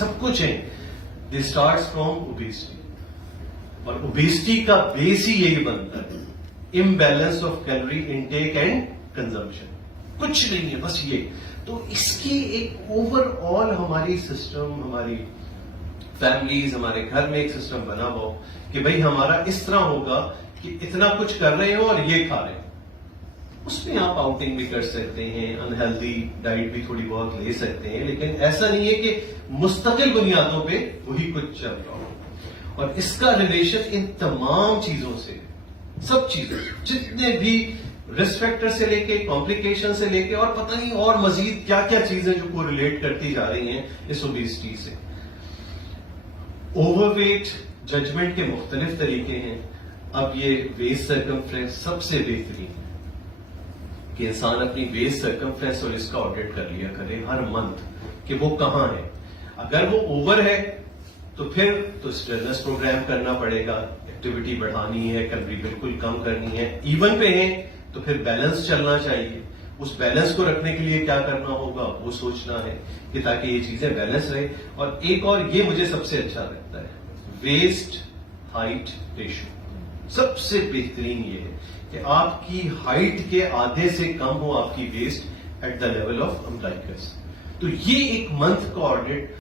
سب کچھ ہیں، دے starts from obesity. اور اوبیسٹی کا بیس ہی یہی بنتا ہے، imbalance of calorie intake and consumption. کچھ نہیں ہے، بس یہ. تو اس کی ایک اوور آل ہماری سسٹم، ہماری فیملیز، ہمارے گھر میں ایک سسٹم بنا ہوا ہو کہ بھائی ہمارا اس طرح ہوگا کہ اتنا کچھ کر رہے ہو اور یہ کھا رہے ہیں. اس میں آپ آؤٹنگ بھی کر سکتے ہیں، انہیلدی ڈائٹ بھی تھوڑی بہت لے سکتے ہیں، لیکن ایسا نہیں ہے کہ مستقل بنیادوں پہ وہی کچھ چل رہا ہو. اور اس کا ریلیشن ان تمام چیزوں سے، سب چیزوں سے، جتنے بھی رسک فیکٹر سے لے کے کمپلیکیشن سے لے کے اور پتہ نہیں اور مزید کیا کیا چیزیں جو کو ریلیٹ کرتی جا رہی ہیں اس اوبیسٹی سے. اوور ویٹ ججمنٹ کے مختلف طریقے ہیں. اب یہ ویسٹ سرکمفرنس سب سے بہترین ہے کہ انسان اپنی ویسٹ سرکمفرنس اور اس کا آڈٹ کر لیا کرے ہر منتھ کہ وہ کہاں ہے. اگر وہ اوور ہے تو پھر تو اسٹرینس پروگرام کرنا پڑے گا، ایکٹیویٹی بڑھانی ہے، کیلوری بالکل کم کرنی ہے. ایون پہ ہیں تو پھر بیلنس چلنا چاہیے. اس بیلنس کو رکھنے کے لیے کیا کرنا ہوگا وہ سوچنا ہے کہ تاکہ یہ چیزیں بیلنس رہے. اور ایک اور یہ مجھے سب سے اچھا لگتا ہے، ویسٹ ہائٹ ریشو. سب سے بہترین یہ ہے کہ آپ کی ہائٹ کے آدھے سے کم ہو آپ کی waist at the level of umbilicus. تو یہ ایک منتھ کا آڈٹ